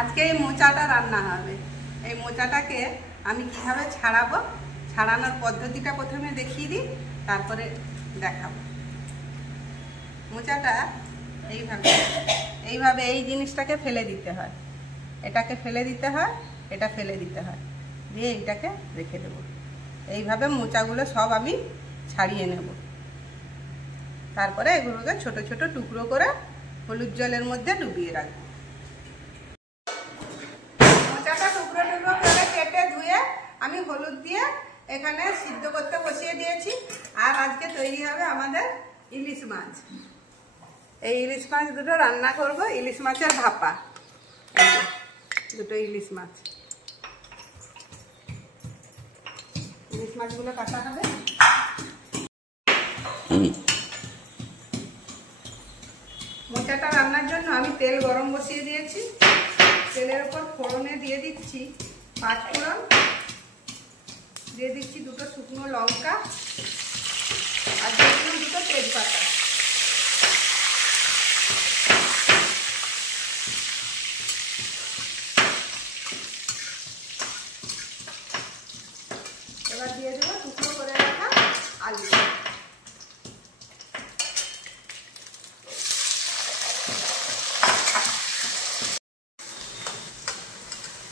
আজকে এই মোচাটা রান্না হবে। এই মোচাটাকে আমি কিভাবে ছাড়াবো, ছাড়ানোর পদ্ধতিটা প্রথমে দেখিয়ে দিই, তারপরে দেখাবো। মোচাটা এইভাবে এই জিনিসটাকে ফেলে দিতে হয়, এটাকে ফেলে দিতে হয়, এটা ফেলে দিতে হয়, দিয়ে এইটাকে রেখে দেবো। এইভাবে মোচাগুলো সব আমি ছাড়িয়ে নেব। তারপরে এগুলোকে ছোট ছোট টুকরো করে হলুদ জলের মধ্যে ডুবিয়ে রাখবো। মোচাটা টুকরো টুকরো করে কেটে ধুয়ে আমি হলুদ দিয়ে এখানে সিদ্ধ করতে বসিয়ে দিয়েছি। আর আজকে তৈরি হবে আমাদের ইলিশ মাছ। এই ইলিশ মাছ দুটো রান্না করব, ইলিশ মাছের ভাপা। দুটো ইলিশ মাছ, ইলিশ মাছগুলো কাটা হবে। মোচাটা রান্নার জন্য আমি তেল গরম বসিয়ে দিয়েছি। তেলের উপর ফোড়নে দিয়ে দিচ্ছি 5 ফোড়ন, দিয়ে দিচ্ছি 2টো শুকনো লঙ্কা, আর দিয়ে দিলাম 2টো তেজপাতা। এবার দিয়ে দেবো টুকরো করে রাখা আলু।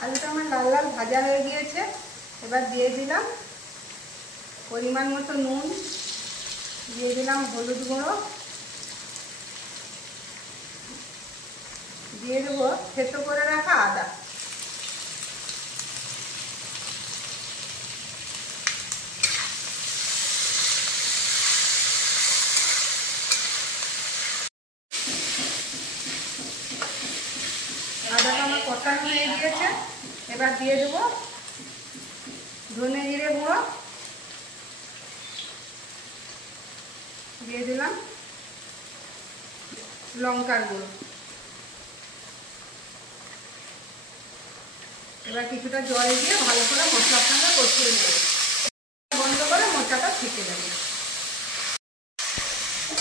আলুটা আমার লাল লাল ভাজা হয়ে গিয়েছে। এবার দিয়ে দিলাম পরিমাণ মতো নুন, দিয়ে দিলাম হলুদ গুঁড়ো, দিয়ে দেবো থেতো করে রাখা আদা। আদাটা আমার কষানো হয়ে গিয়েছে। এবার দিয়ে দেবো ধনে জিরে গুঁড়ো, দিয়ে দিলাম লঙ্কার গুঁড়ো। এবার কিছুটা জল দিয়ে ভালো করে মশলার সঙ্গে কষিয়ে নেব। বন্ধ করে মোচাটা ছেঁকে দেবো।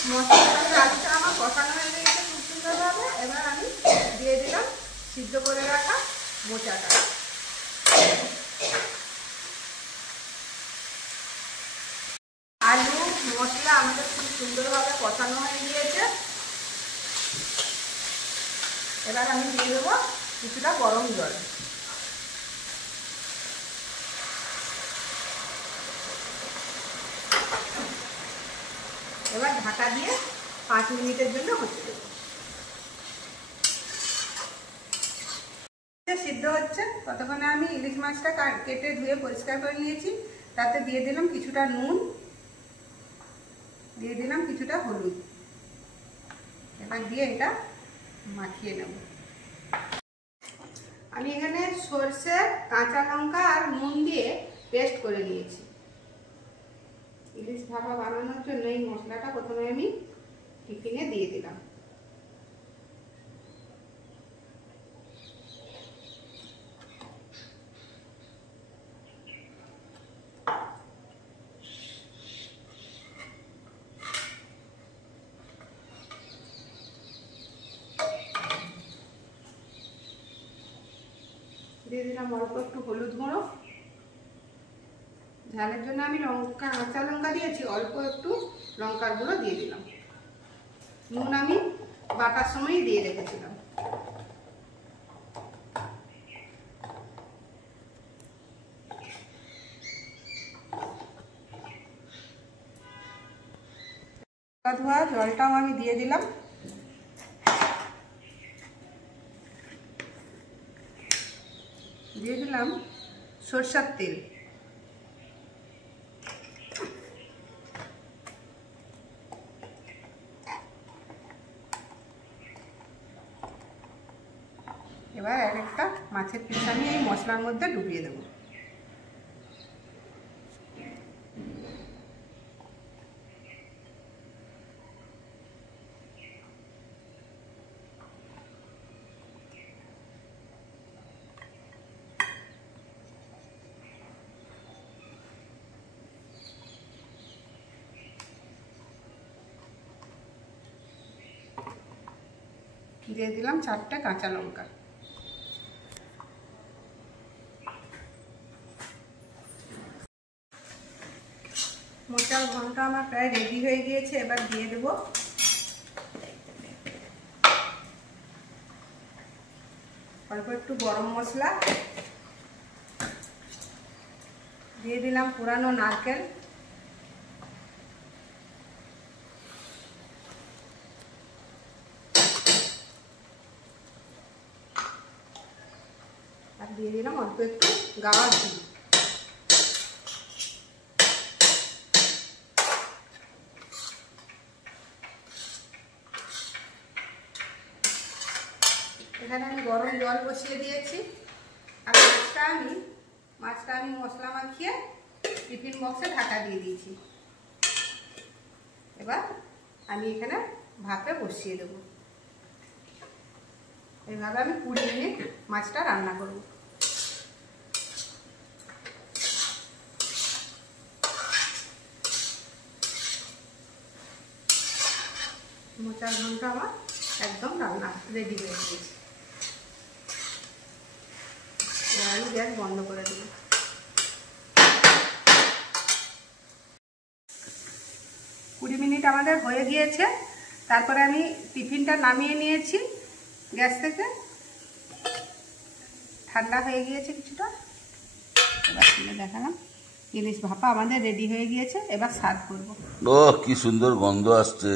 মশলাটা আলুটা আমার কষানো হয়ে গেছে খুব সুন্দরভাবে। এবার আমি দিয়ে দিলাম সিদ্ধ করে রাখা মোচাটা। আলু মশলা আমাদের খুব সুন্দরভাবে কষানো হয়ে গিয়েছে। এবার আমি দিয়ে দেবো কিছুটা গরম জল। এবার ঢাকা দিয়ে 5 মিনিটের জন্য হতে দেবো। সিদ্ধ হচ্ছে ততক্ষণে আমি ইলিশ মাছটা কেটে ধুয়ে পরিষ্কার করে নিয়েছি। তাতে দিয়ে দিলাম কিছুটা নুন, দিয়ে দিলাম কিছুটা হলুদ। এবার দিয়ে এটা মাখিয়ে নেব। আমি এখানে সরষে, কাঁচা লঙ্কা আর নুন দিয়ে পেস্ট করে নিয়েছি। ইলিশ ভাপা বানানোর জন্য এই মশলাটা প্রথমে আমি টিফিনে দিয়ে দিলাম। দিয়ে দিলাম অল্প একটু হলুদ গুঁড়ো। ঝালের জন্য আমি কাঁচা লঙ্কা দিয়েছি, অল্প একটু লঙ্কার গুঁড়ো দিয়ে দিলাম। নুন আমি বাটার সময়ই দিয়ে রেখেছিলাম। ধোয়া জলটাও আমি দিয়ে দিলাম। দিয়ে দিলাম সরষের তেল। এবার একটা মাছের পিস আমি এই মশলার মধ্যে ডুবিয়ে দেবো। দিয়ে দিলাম 4টে কাঁচা লঙ্কা। মোচার ঘন্ট আমার প্রায় রেডি হয়ে গিয়েছে, এবার দিয়ে দেবো অল্প একটু গরম মশলা, দিয়ে দিলাম পুরানো নারকেল, আর দিয়ে দিলাম অল্প একটু গাওয়া ঘি। এখানে আমি গরম জল বসিয়ে দিয়েছি, আর মাছটা আমি মশলা মাখিয়ে টিফিন বক্সে ঢাকা দিয়ে দিয়েছি। এবার আমি এখানে ভাপে বসিয়ে দেবো। এইভাবে আমি 20 মিনিট মাছটা রান্না করব। মোচার ঘন্ট আমার একদম রান্না রেডি হয়ে গেছে। আমি গ্যাস বন্ধ করে দেব। 20 মিনিট আমাদের হয়ে গিয়েছে। তারপরে আমি টিফিনটা নামিয়ে নিয়েছি গ্যাস থেকে, ঠান্ডা হয়ে গিয়েছে কিছুটা। এবার তুলে দেখালাম, ইলিশ ভাপা আমাদের রেডি হয়ে গিয়েছে। এবার সার্ভ করব। ও কি সুন্দর গন্ধ আসছে।